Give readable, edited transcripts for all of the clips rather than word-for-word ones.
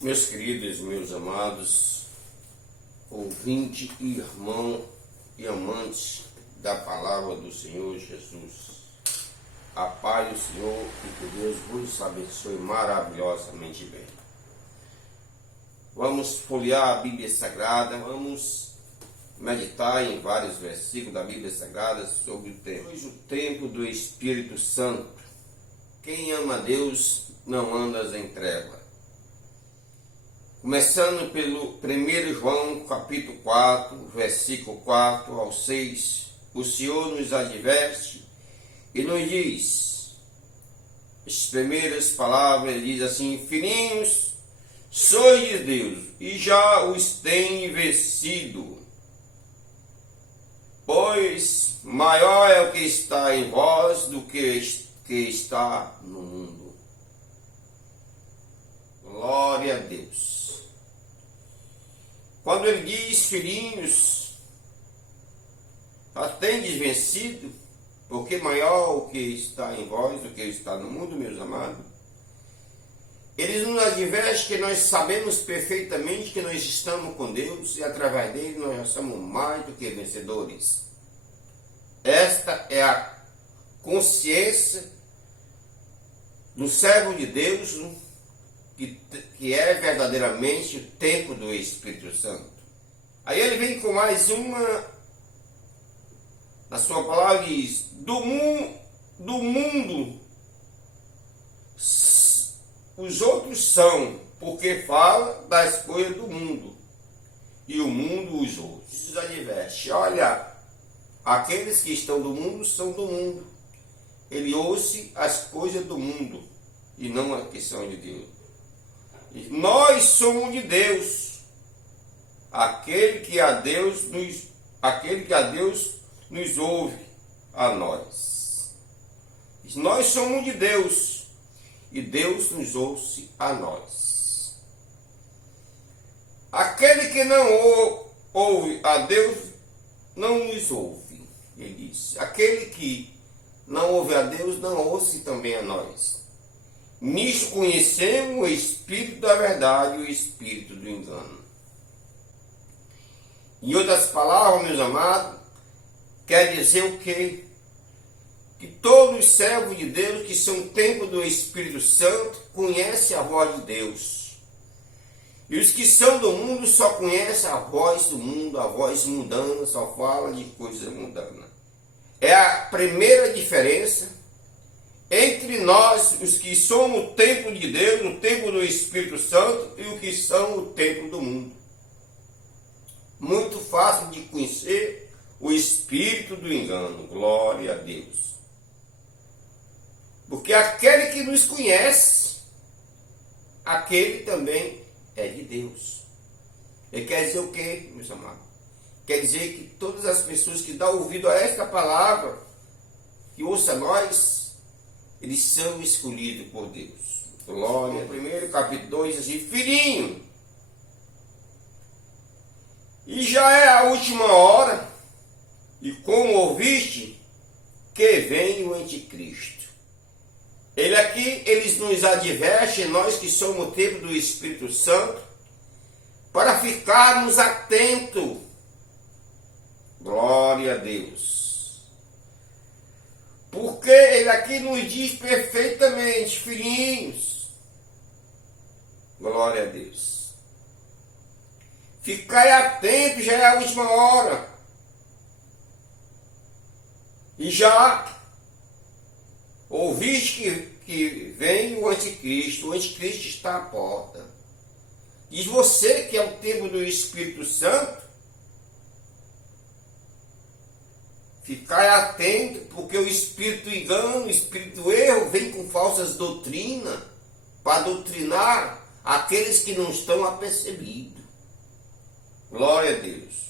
Meus queridos, meus amados, ouvinte, irmão e amante da palavra do Senhor Jesus, a paz do Senhor e que Deus vos abençoe maravilhosamente bem. Vamos folhear a Bíblia Sagrada, vamos meditar em vários versículos da Bíblia Sagrada sobre o tempo do Espírito Santo. Quem ama a Deus não anda em treva. Começando pelo 1 João capítulo 4, versículo 4 ao 6, o Senhor nos adverte e nos diz, as primeiras palavras, ele diz assim: filhinhos, sois de Deus e já os tem vencido, pois maior é o que está em vós do que está no mundo. Glória a Deus. Quando ele diz, filhinhos, já tendes vencido, porque maior o que está em vós do que está no mundo, meus amados. Ele nos adverte que nós sabemos perfeitamente que nós estamos com Deus e através dele nós já somos mais do que vencedores. Esta é a consciência do servo de Deus, que é verdadeiramente o tempo do Espírito Santo. Aí ele vem com mais uma, na sua palavra diz, do mundo os outros são, porque fala das coisas do mundo, e o mundo os outros. Adverte, olha, aqueles que estão do mundo são do mundo. Ele ouve as coisas do mundo, e não a que são de Deus. Nós somos de Deus, aquele que a Deus nos ouve a nós. Nós somos de Deus e Deus nos ouve a nós. Aquele que não ouve a Deus não nos ouve. Ele diz: aquele que não ouve a Deus não ouve também a nós. Nisto conhecemos o Espírito da verdade e o Espírito do engano. Em outras palavras, meus amados, quer dizer o quê? Que todos os servos de Deus que são templo do Espírito Santo conhecem a voz de Deus. E os que são do mundo só conhecem a voz do mundo, a voz mundana, só fala de coisas mundanas. É a primeira diferença entre nós, os que somos o templo de Deus, o templo do Espírito Santo, e os que são o templo do mundo. Muito fácil de conhecer o espírito do engano. Glória a Deus. Porque aquele que nos conhece, aquele também é de Deus. Ele quer dizer o quê, meus amados? Quer dizer que todas as pessoas que dão ouvido a esta palavra, que ouça nós, eles são escolhidos por Deus. Glória. No primeiro capítulo 2 assim: filhinho, e já é a última hora, e como ouviste, que vem o anticristo. Ele aqui, eles nos adverte, nós que somos o templo do Espírito Santo, para ficarmos atentos. Glória a Deus. Porque ele aqui nos diz perfeitamente, filhinhos, glória a Deus, ficai atento, já é a última hora, e já ouviste que vem o anticristo está à porta. Diz você que é o templo do Espírito Santo, ficai atento, porque o espírito engano, o espírito erro, vem com falsas doutrinas, para doutrinar aqueles que não estão apercebidos. Glória a Deus.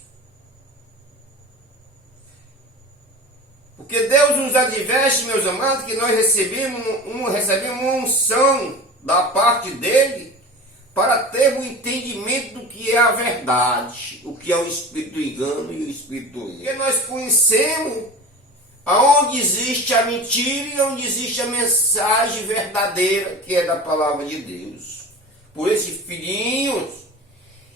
Porque Deus nos adverte, meus amados, que nós recebemos uma unção da parte dele, para ter o entendimento do que é a verdade, o que é o espírito do engano e o espírito do erro. Porque nós conhecemos aonde existe a mentira e onde existe a mensagem verdadeira, que é da palavra de Deus. por esses filhinhos,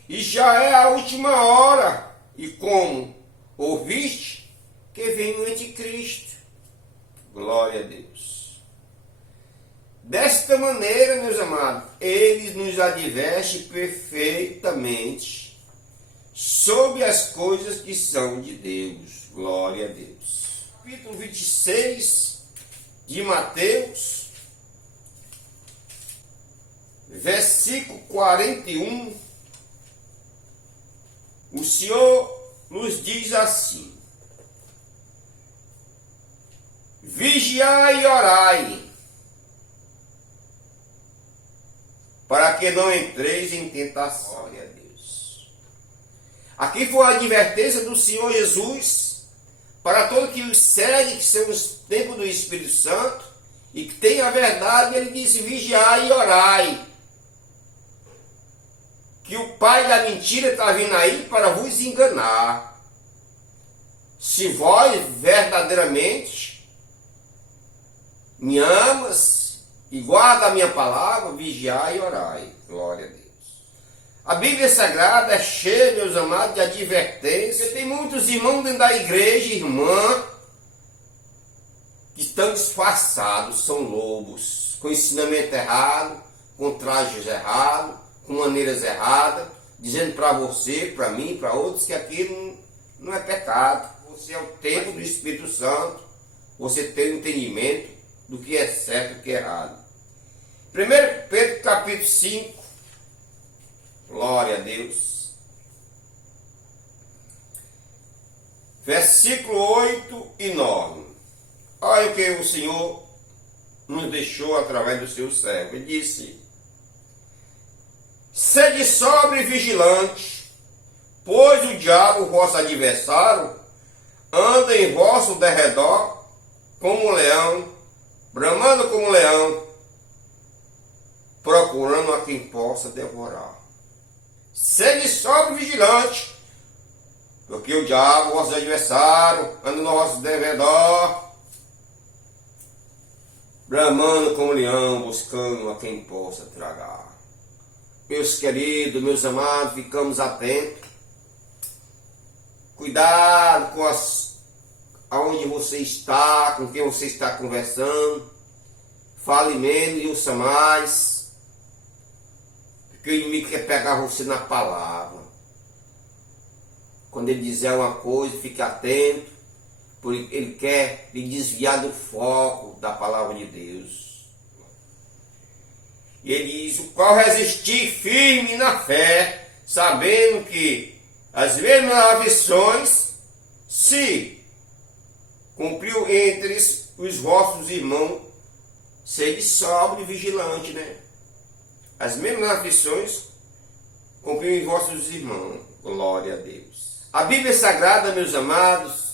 e já é a última hora. E como ouviste, que vem o anticristo. Glória a Deus. Desta maneira, meus amados, ele nos adverte perfeitamente sobre as coisas que são de Deus. Glória a Deus. Capítulo 26 de Mateus, versículo 41, o Senhor nos diz assim: vigiai e orai, para que não entreis em tentação. Glória a Deus. Aqui foi a advertência do Senhor Jesus para todo que os segue, que são os templos do Espírito Santo, e que tem a verdade. Ele disse: vigiai e orai, que o pai da mentira está vindo aí para vos enganar. Se vós verdadeiramente me amas e guarda a minha palavra, vigiai e orai. Glória a Deus. A Bíblia Sagrada é cheia, meus amados, de advertência. Tem muitos irmãos dentro da igreja, irmã, que estão disfarçados, são lobos, com ensinamento errado, com trajes errados, com maneiras erradas, dizendo para você, para mim, para outros, que aquilo não é pecado. Você é o templo do Espírito Santo, você tem o entendimento do que é certo e do que é errado. 1 Pedro capítulo 5, glória a Deus, versículo 8 e 9. Olha o que o Senhor nos deixou através do seu servo. Ele disse: sede sobre e vigilante, pois o diabo, vosso adversário, anda em vosso derredor como um leão, bramando como um leão, procurando a quem possa devorar. Sede sobre e vigilante, porque o diabo, vosso adversário, anda no vosso derredor, bramando como um leão, buscando a quem possa tragar. Meus queridos, meus amados, ficamos atentos. Cuidado com aonde você está, com quem você está conversando. Fale menos e ouça mais. Porque o inimigo quer pegar você na palavra. Quando ele dizer uma coisa, fique atento. Porque ele quer lhe desviar do foco da palavra de Deus. E ele diz: o qual resistir firme na fé, sabendo que as mesmas aflições se cumpriu entre os vossos irmãos, sede sóbrio e vigilante, né? As mesmas aflições cumpriu em vossos irmãos. Glória a Deus. A Bíblia Sagrada, meus amados,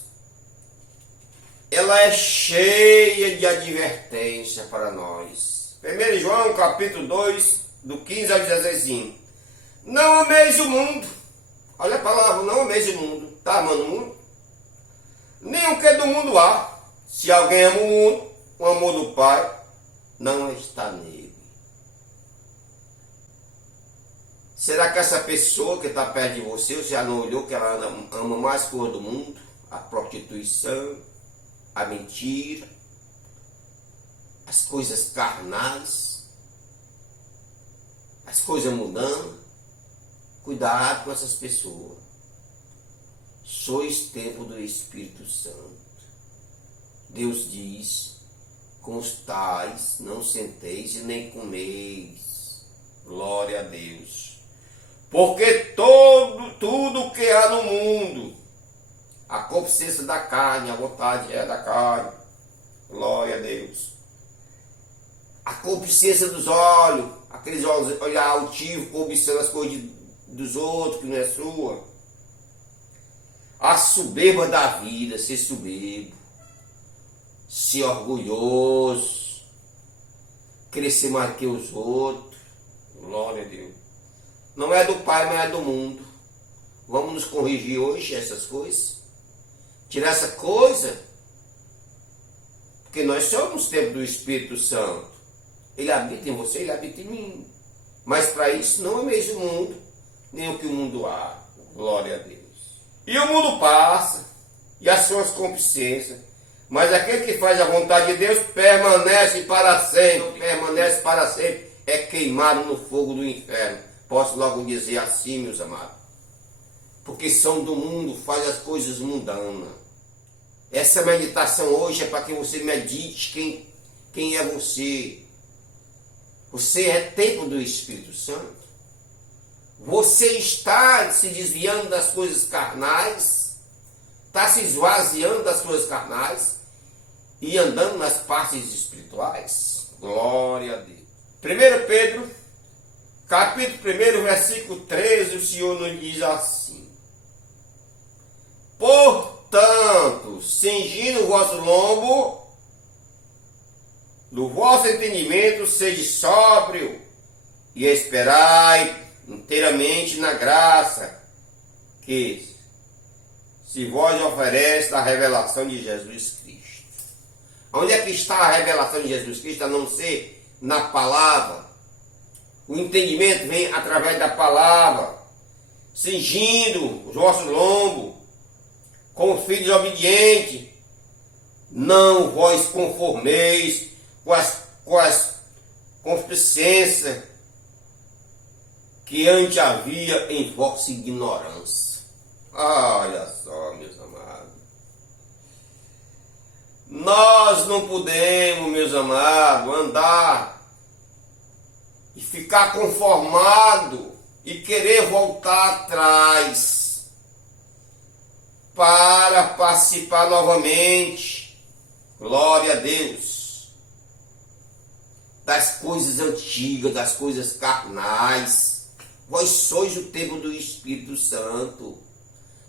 ela é cheia de advertência para nós. 1 João capítulo 2, do 15 ao 16. Não ameis o mundo. Olha a palavra, não ameis o mundo. Está amando o mundo? Nem o que é do mundo há. Se alguém ama o mundo, o amor do Pai não está nele. Será que essa pessoa que está perto de você, você já não olhou que ela ama mais coisa do mundo? A prostituição, a mentira, as coisas carnais, as coisas mudando. Cuidado com essas pessoas. Sois templo do Espírito Santo. Deus diz: com os tais não senteis e nem comeis. Glória a Deus. Porque tudo que há no mundo, a concupiscência da carne, a vontade é da carne. Glória a Deus. A concupiscência dos olhos, aqueles olhos olhar altivos, cobiçando as coisas dos outros que não é sua. A soberba da vida, ser soberbo, ser orgulhoso, crescer mais que os outros. Glória a Deus. Não é do Pai, mas é do mundo. Vamos nos corrigir hoje essas coisas. Tirar essa coisa. Porque nós somos templo do Espírito Santo. Ele habita em você, ele habita em mim. Mas para isso não ameis o mundo, nem o que o mundo há. Glória a Deus. E o mundo passa, e as suas concupiscências, mas aquele que faz a vontade de Deus permanece para sempre. Permanece para sempre. É queimado no fogo do inferno. Posso logo dizer assim, meus amados. Porque são do mundo, faz as coisas mundanas. Essa meditação hoje é para que você medite quem é você. Você é templo do Espírito Santo. Você está se desviando das coisas carnais, está se esvaziando das coisas carnais e andando nas partes espirituais. Glória a Deus. 1 Pedro, capítulo 1, versículo 13, o Senhor nos diz assim: portanto, cingindo o vosso lombo, do vosso entendimento, sede sóbrio e esperai inteiramente na graça que se vós oferece da revelação de Jesus Cristo. Onde é que está a revelação de Jesus Cristo, a não ser na palavra? O entendimento vem através da palavra, cingindo os vossos lombos, como filhos obedientes. Não vós conformeis com as concupiscências que antes havia em vossa ignorância. Olha só, meus amados. Nós não podemos, meus amados, andar e ficar conformado e querer voltar atrás para participar novamente, glória a Deus, das coisas antigas, das coisas carnais. Vós sois o templo do Espírito Santo.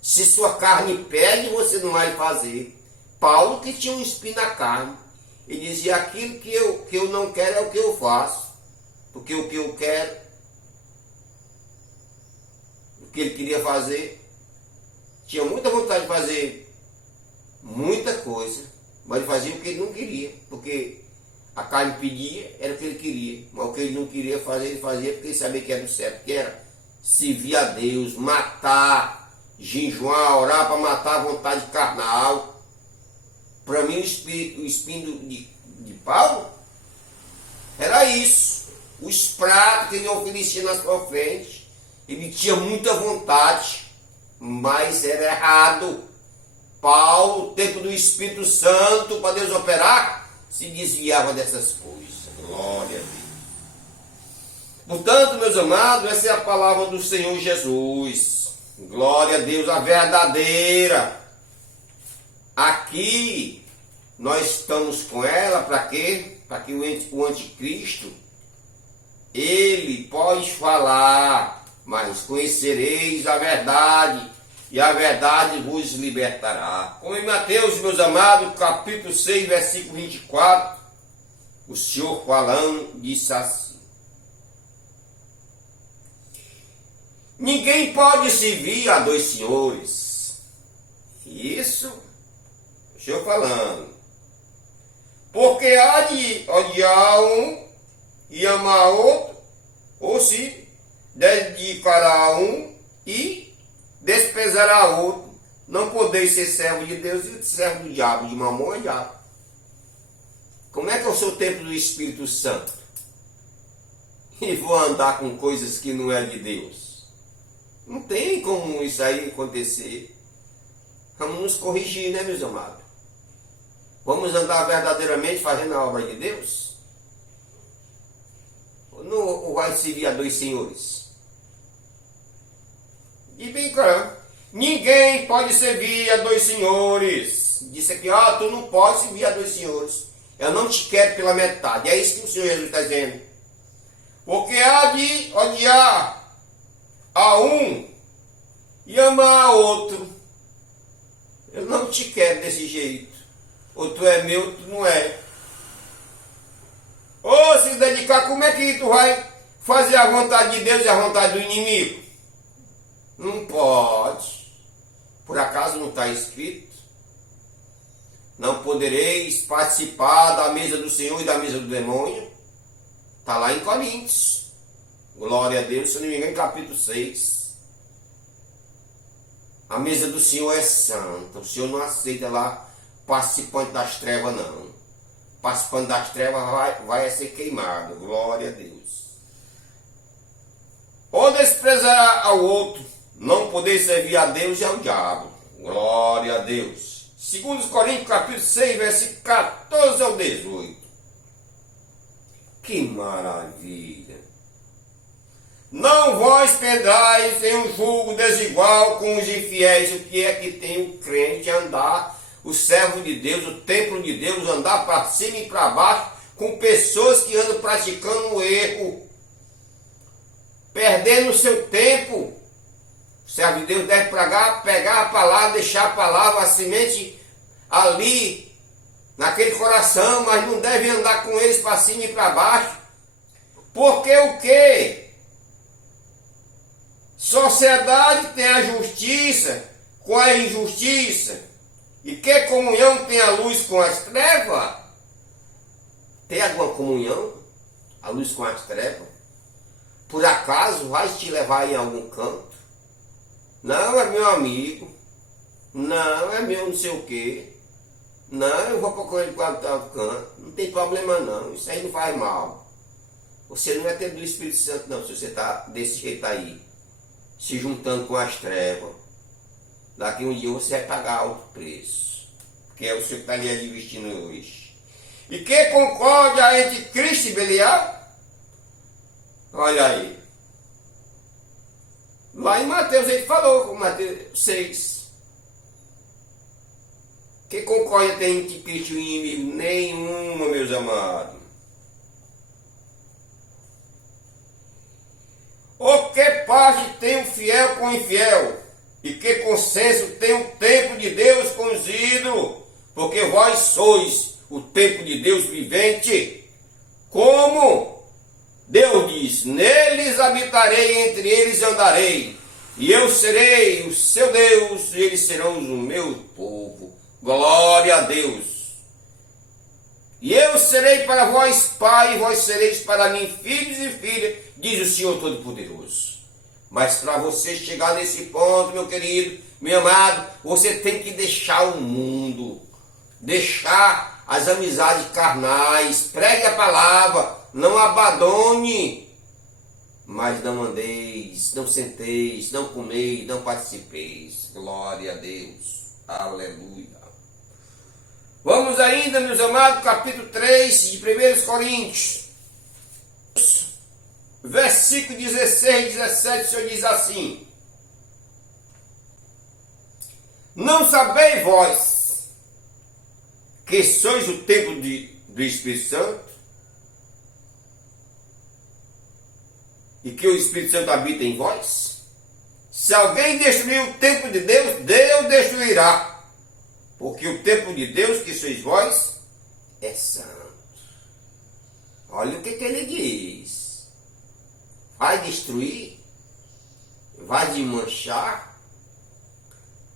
Se sua carne pede, você não vai fazer. Paulo, que tinha um espinho na carne, ele dizia: aquilo que eu não quero é o que eu faço. Porque o que eu quero, o que ele queria fazer, tinha muita vontade de fazer muita coisa, mas ele fazia o que ele não queria. Porque a carne pedia, era o que ele queria. Mas o que ele não queria fazer, ele fazia porque ele sabia que era o certo, que era servir a Deus, matar, jejuar, orar para matar a vontade carnal. Para mim, o espinho de Paulo era isso. Os pratos que ele oferecia na sua frente, ele tinha muita vontade, mas era errado. Paulo, o tempo do Espírito Santo, para Deus operar, se desviava dessas coisas. Glória a Deus. Portanto, meus amados, essa é a palavra do Senhor Jesus. Glória a Deus, a verdadeira. Aqui nós estamos com ela para quê? Para que o anticristo, ele pode falar, mas conhecereis a verdade, e a verdade vos libertará. Como em Mateus, meus amados, capítulo 6, versículo 24, o Senhor falando, disse assim: ninguém pode servir a dois senhores. Isso, o Senhor falando. Porque há de odiar um e amar outro, ou se dedicará a um e desprezará outro. Não podeis ser servo de Deus e servo do diabo, de mamão é diabo. Como é que eu sou o templo do Espírito Santo e vou andar com coisas que não é de Deus? Não tem como isso aí acontecer. Vamos nos corrigir, né, meus amados? Vamos andar verdadeiramente fazendo a obra de Deus? Não vai servir a dois senhores? E bem claro, ninguém pode servir a dois senhores. Disse aqui: tu não pode servir a dois senhores. Eu não te quero pela metade. É isso que o Senhor Jesus está dizendo. Porque há de odiar a um e amar a outro. Eu não te quero desse jeito. Ou tu é meu, ou tu não é. Ou se dedicar, como é que tu vai fazer a vontade de Deus e a vontade do inimigo? Não pode. Por acaso não está escrito? Não podereis participar da mesa do Senhor e da mesa do demônio? Está lá em Coríntios. Glória a Deus, se não me engano, capítulo 6. A mesa do Senhor é santa. O Senhor não aceita lá participante das trevas, não. Participante das trevas vai ser queimado. Glória a Deus. Ou desprezar ao outro, não poder servir a Deus e ao diabo. Glória a Deus. 2 Coríntios capítulo 6, versículo 14 ao 18. Que maravilha. Não vós pendais em um jugo desigual com os infiéis. O que é que tem o crente andar, o servo de Deus, o templo de Deus, andar para cima e para baixo com pessoas que andam praticando o erro, perdendo o seu tempo. O servo de Deus deve pegar a palavra, deixar a palavra, a semente ali, naquele coração, mas não deve andar com eles para cima e para baixo. Porque o quê? Sociedade tem a justiça com a injustiça. E que comunhão tem a luz com as trevas? Tem alguma comunhão? A luz com as trevas? Por acaso vai te levar em algum canto? Não, é meu amigo. Não, é meu não sei o quê. Não, eu vou procurar ele para tal canto. Não tem problema não, isso aí não faz mal. Você não é tempo do Espírito Santo não, se você está desse jeito aí, se juntando com as trevas. Daqui um dia você vai pagar alto preço, que é o senhor que está ali advertindo hoje. E que concórdia entre Cristo e Belial? Olha aí. Lá em Mateus ele falou, com Mateus 6. Que concórdia tem entre Cristo e o inimigo? Nenhuma, meus amados. O que parte tem o fiel com o infiel? E que consenso tem o templo de Deus com os ídolos? Porque vós sois o templo de Deus vivente. Como Deus diz, neles habitarei, entre eles andarei. E eu serei o seu Deus, e eles serão o meu povo. Glória a Deus. E eu serei para vós pai, e vós sereis para mim filhos e filhas, diz o Senhor Todo-Poderoso. Mas para você chegar nesse ponto, meu querido, meu amado, você tem que deixar o mundo, deixar as amizades carnais, pregue a palavra, não abandone, mas não andeis, não senteis, não comeis, não participeis. Glória a Deus. Aleluia. Vamos ainda, meus amados, capítulo 3 de 1 Coríntios. Versículo 16 e 17, o Senhor diz assim: não sabeis vós que sois o templo do Espírito Santo e que o Espírito Santo habita em vós? Se alguém destruir o templo de Deus, Deus destruirá, porque o templo de Deus, que sois vós, é santo. Olha o que ele diz. Vai destruir? Vai desmanchar?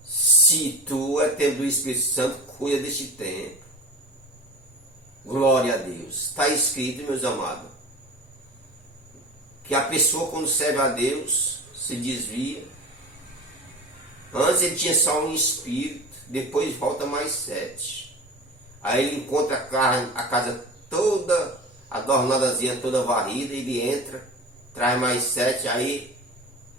Se tu é templo do Espírito Santo, cuida deste templo. Glória a Deus. Está escrito, meus amados, que a pessoa quando serve a Deus se desvia. Antes ele tinha só um espírito, depois volta mais 7. Aí ele encontra a casa toda adornadazinha, toda varrida, ele entra, traz mais 7,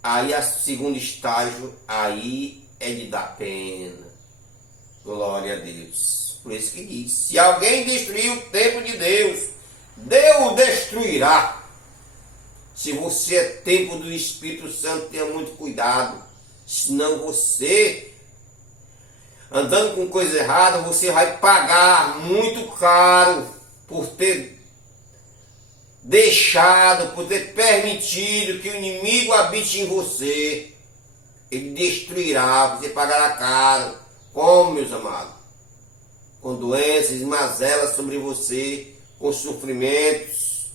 aí a segundo estágio, aí é de dar pena. Glória a Deus. Por isso que diz, se alguém destruir o templo de Deus, Deus o destruirá. Se você é templo do Espírito Santo, tenha muito cuidado, senão você, andando com coisa errada, você vai pagar muito caro por ter deixado, por ter permitido que o inimigo habite em você. Ele destruirá, você pagará caro. Como, meus amados? Com doenças, mazelas sobre você, com sofrimentos.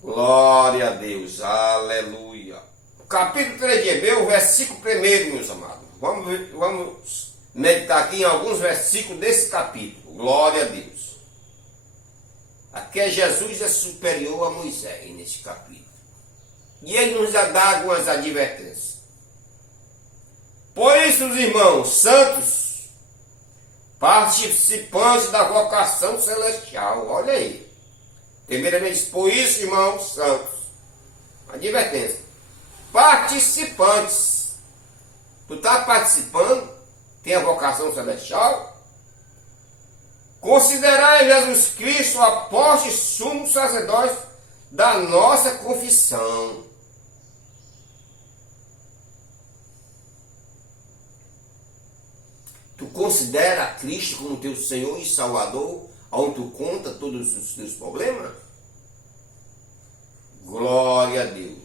Glória a Deus, aleluia. Capítulo 3 de Hebreus, versículo 1, meus amados. Vamos meditar aqui em alguns versículos desse capítulo. Glória a Deus. Aqui Jesus é superior a Moisés neste capítulo. E ele nos dá algumas advertências. Por isso, os irmãos santos, participantes da vocação celestial, olha aí. Primeiramente, por isso, irmãos santos, advertência. Participantes. Tu está participando? Tem a vocação celestial? Considerai Jesus Cristo o apóstolo e sumo sacerdote da nossa confissão. Tu considera Cristo como teu Senhor e Salvador, onde tu conta todos os teus problemas? Glória a Deus.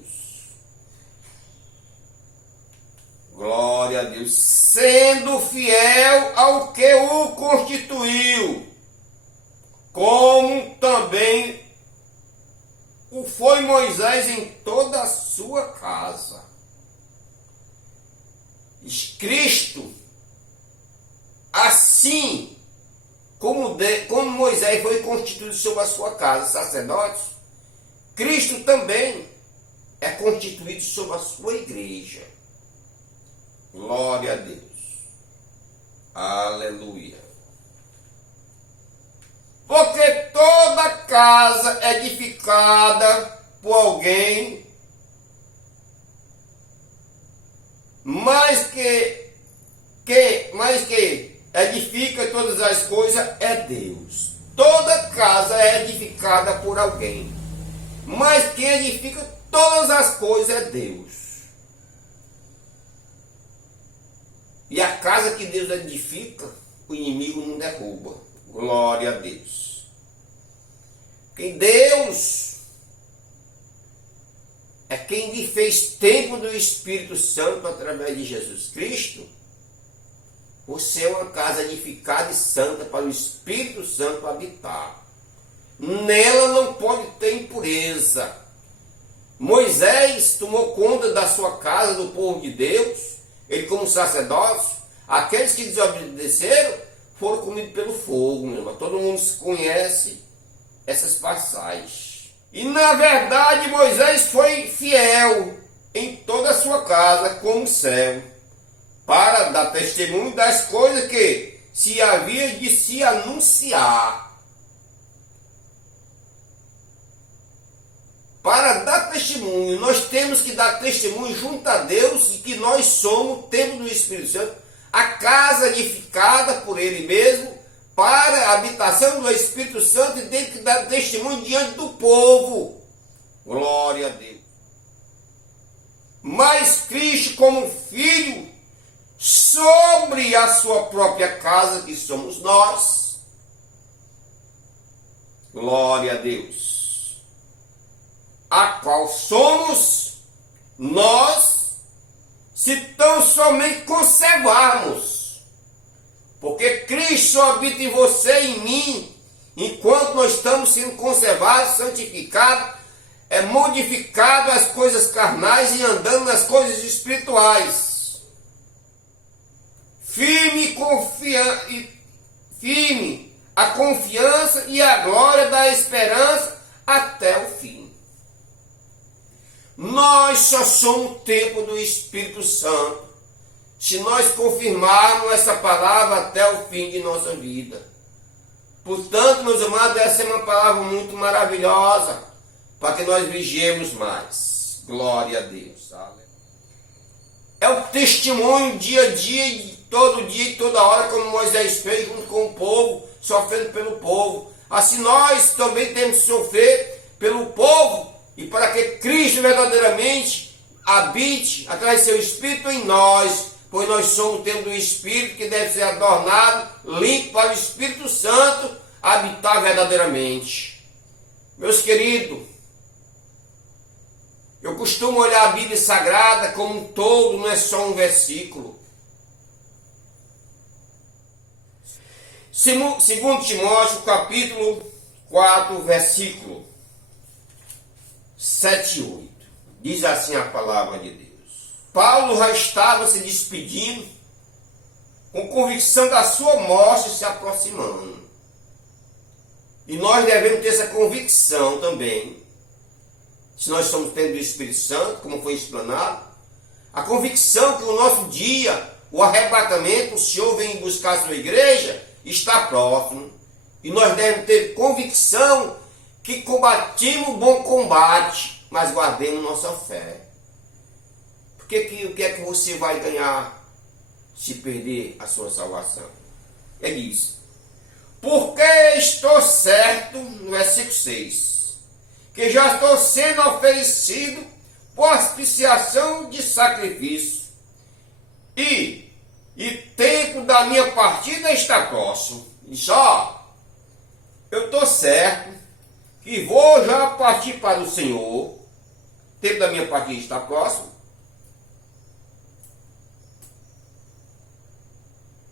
Glória a Deus. Sendo fiel ao que o constituiu, como também o foi Moisés em toda a sua casa. Cristo, assim como Moisés foi constituído sobre a sua casa, sacerdote, Cristo também é constituído sobre a sua igreja. Glória a Deus. Aleluia. Porque toda casa edificada por alguém, mais que edifica todas as coisas, é Deus. Toda casa é edificada por alguém, mas quem edifica todas as coisas é Deus. E a casa que Deus edifica, o inimigo não derruba. Glória a Deus. Que Deus é quem lhe fez templo do Espírito Santo através de Jesus Cristo. Você é uma casa edificada e santa para o Espírito Santo habitar. Nela não pode ter impureza. Moisés tomou conta da sua casa, do povo de Deus. Ele como sacerdote, aqueles que desobedeceram foram comidos pelo fogo, meu irmão. Todo mundo conhece essas passagens. E na verdade Moisés foi fiel em toda a sua casa como servo, para dar testemunho das coisas que se havia de se anunciar. Para dar testemunho, nós temos que dar testemunho junto a Deus e que nós somos o templo do Espírito Santo, a casa edificada por Ele mesmo, para a habitação do Espírito Santo, e tem que dar testemunho diante do povo. Glória a Deus. Mas Cristo como Filho, sobre a sua própria casa, que somos nós. Glória a Deus. A qual somos nós, se tão somente conservarmos. Porque Cristo habita em você e em mim, enquanto nós estamos sendo conservados, santificados, modificados as coisas carnais e andando nas coisas espirituais. Firme a confiança e a glória da esperança até o fim. Nós só somos o templo do Espírito Santo se nós confirmarmos essa palavra até o fim de nossa vida. Portanto, meus amados, essa é uma palavra muito maravilhosa para que nós vigiemos mais. Glória a Deus. É o testemunho dia a dia e toda hora, como Moisés fez junto com o povo, sofrendo pelo povo. Assim nós também temos que sofrer pelo povo, e para que Cristo verdadeiramente habite através do seu Espírito em nós, pois nós somos o templo do Espírito que deve ser adornado, limpo para o Espírito Santo habitar verdadeiramente. Meus queridos, eu costumo olhar a Bíblia Sagrada como um todo, não é só um versículo. Segundo Timóteo, capítulo 4, versículo 7 e 8. Diz assim a palavra de Deus. Paulo já estava se despedindo, com convicção da sua morte se aproximando. E nós devemos ter essa convicção também. Se nós estamos tendo o Espírito Santo, como foi explanado, a convicção que o nosso dia, o arrebatamento, o Senhor vem buscar a sua igreja, está próximo. E nós devemos ter convicção que combatimos o bom combate, mas guardemos nossa fé. Porque o que é que você vai ganhar se perder a sua salvação? Ele diz: porque estou certo, no versículo 6, que já estou sendo oferecido por expiação de sacrifício, e tempo da minha partida está próximo. E só, eu estou certo que vou já partir para o Senhor, tempo da minha partida está próximo.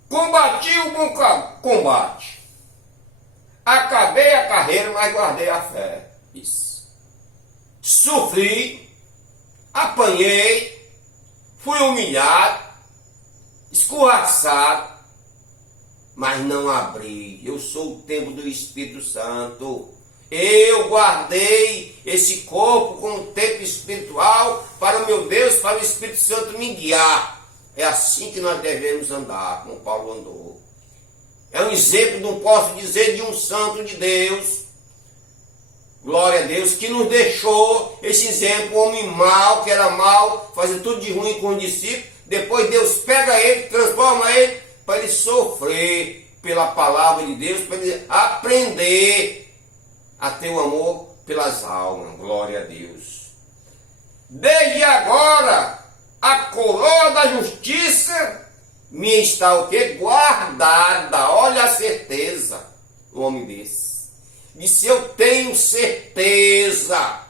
Combati o bom combate, acabei a carreira, mas guardei a fé. Isso. Sofri, apanhei, fui humilhado, escorraçado, mas não abri. Eu sou o templo do Espírito Santo. Eu guardei esse corpo como templo espiritual para o meu Deus, para o Espírito Santo me guiar. É assim que nós devemos andar, como Paulo andou. É um exemplo, não posso dizer, de um santo de Deus. Glória a Deus, que nos deixou esse exemplo, um homem mau, que era mau, fazia tudo de ruim com os discípulos. Depois Deus pega ele, transforma ele, para ele sofrer pela palavra de Deus, para ele aprender a ter o amor pelas almas. Glória a Deus. Desde agora, a coroa da justiça me está o quê? Guardada. Olha a certeza, o homem desse. Disse: eu tenho certeza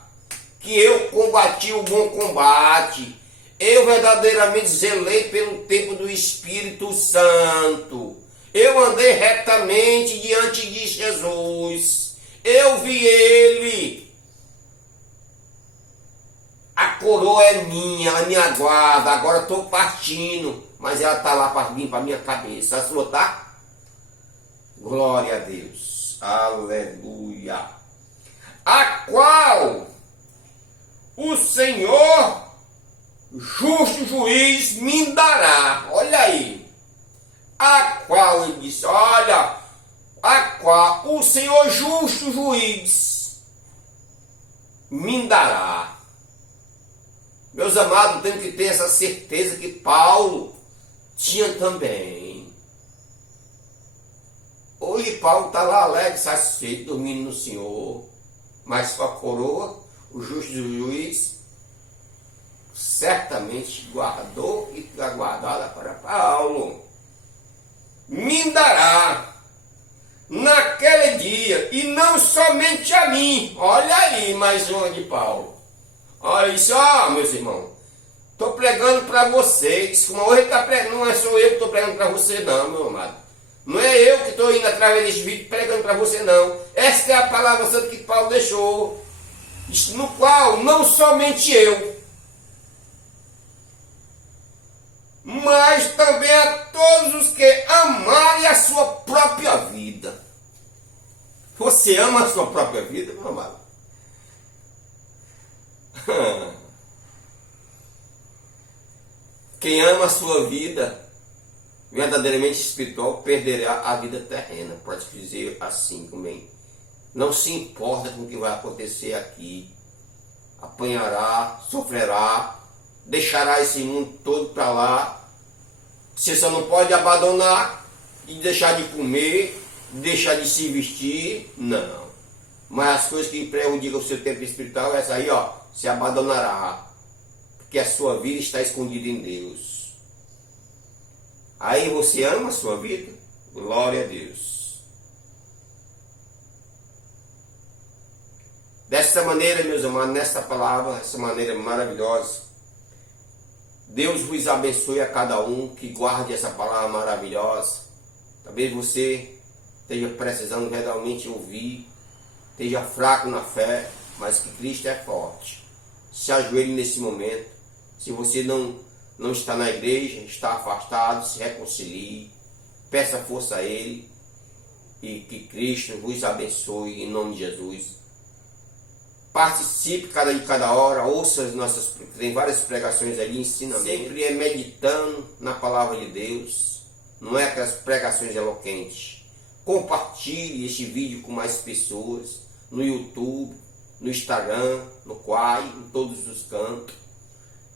que eu combati o bom combate. Eu verdadeiramente zelei pelo tempo do Espírito Santo. Eu andei retamente diante de Jesus. Eu vi ele. A coroa é minha, ela me aguarda. Agora estou partindo, mas ela está lá para vir para a minha cabeça. A sua está? Glória a Deus. Aleluia. A qual o Senhor, justo juiz, me dará. Olha aí. A qual ele disse: olha, a qual o Senhor, justo juiz, me dará. Meus amados, temos que ter essa certeza que Paulo tinha também. Hoje Paulo está lá alegre, satisfeito, dormindo no Senhor, mas com a coroa, o justo juiz, certamente guardou e está guardada para Paulo. Me dará naquele dia, e não somente a mim. Olha aí mais uma de Paulo. Olha isso, meus irmãos. Estou pregando para vocês. Como hoje está pregando, não é só eu que estou pregando para você, não, meu amado. Não é eu que estou indo através desse vídeo pregando para você, não. Esta é a palavra santa que Paulo deixou. No qual não somente eu, mas também a todos os que amarem a sua própria vida. Você ama a sua própria vida, meu amado? Quem ama a sua vida verdadeiramente espiritual perderá a vida terrena. Pode dizer assim também. Não se importa com o que vai acontecer aqui. Apanhará, sofrerá, deixará esse mundo todo para lá. Você só não pode abandonar e deixar de comer, deixar de se vestir, não. Mas as coisas que prejudicam o seu tempo espiritual, essa aí, se abandonará. Porque a sua vida está escondida em Deus. Aí você ama a sua vida? Glória a Deus. Dessa maneira, meus amados, nessa palavra, essa maneira maravilhosa, Deus vos abençoe a cada um que guarde essa palavra maravilhosa. Talvez você esteja precisando realmente ouvir, esteja fraco na fé, mas que Cristo é forte. Se ajoelhe nesse momento. Se você não está na igreja, está afastado, se reconcilie, peça força a Ele. e que Cristo vos abençoe em nome de Jesus. Participe cada hora, ouça as nossas, tem várias pregações ali, ensinamentos. Sempre é meditando na palavra de Deus, não é aquelas pregações eloquentes. Compartilhe este vídeo com mais pessoas, no YouTube, no Instagram, no Quai, em todos os cantos.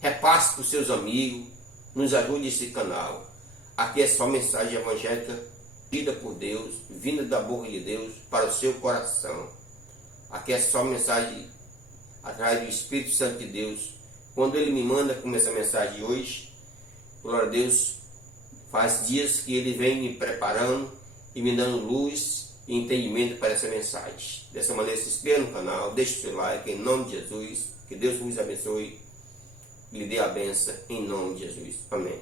Repasse para os seus amigos, nos ajude esse canal. Aqui é só mensagem evangélica, dita por Deus, vinda da boca de Deus para o seu coração. Aqui é só mensagem através do Espírito Santo de Deus. Quando Ele me manda com essa mensagem de hoje, glória a Deus, faz dias que Ele vem me preparando e me dando luz e entendimento para essa mensagem. Dessa maneira, se inscreva no canal, deixe o seu like em nome de Jesus. Que Deus vos abençoe e lhe dê a benção em nome de Jesus. Amém.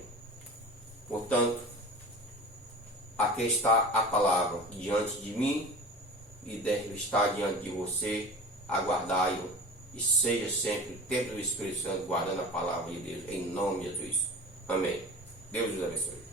Portanto, aqui está a palavra diante de mim e deve estar diante de você. Aguardai-o e seja sempre o tempo do Espírito Santo guardando a palavra de Deus em nome de Jesus. Amém. Deus os abençoe.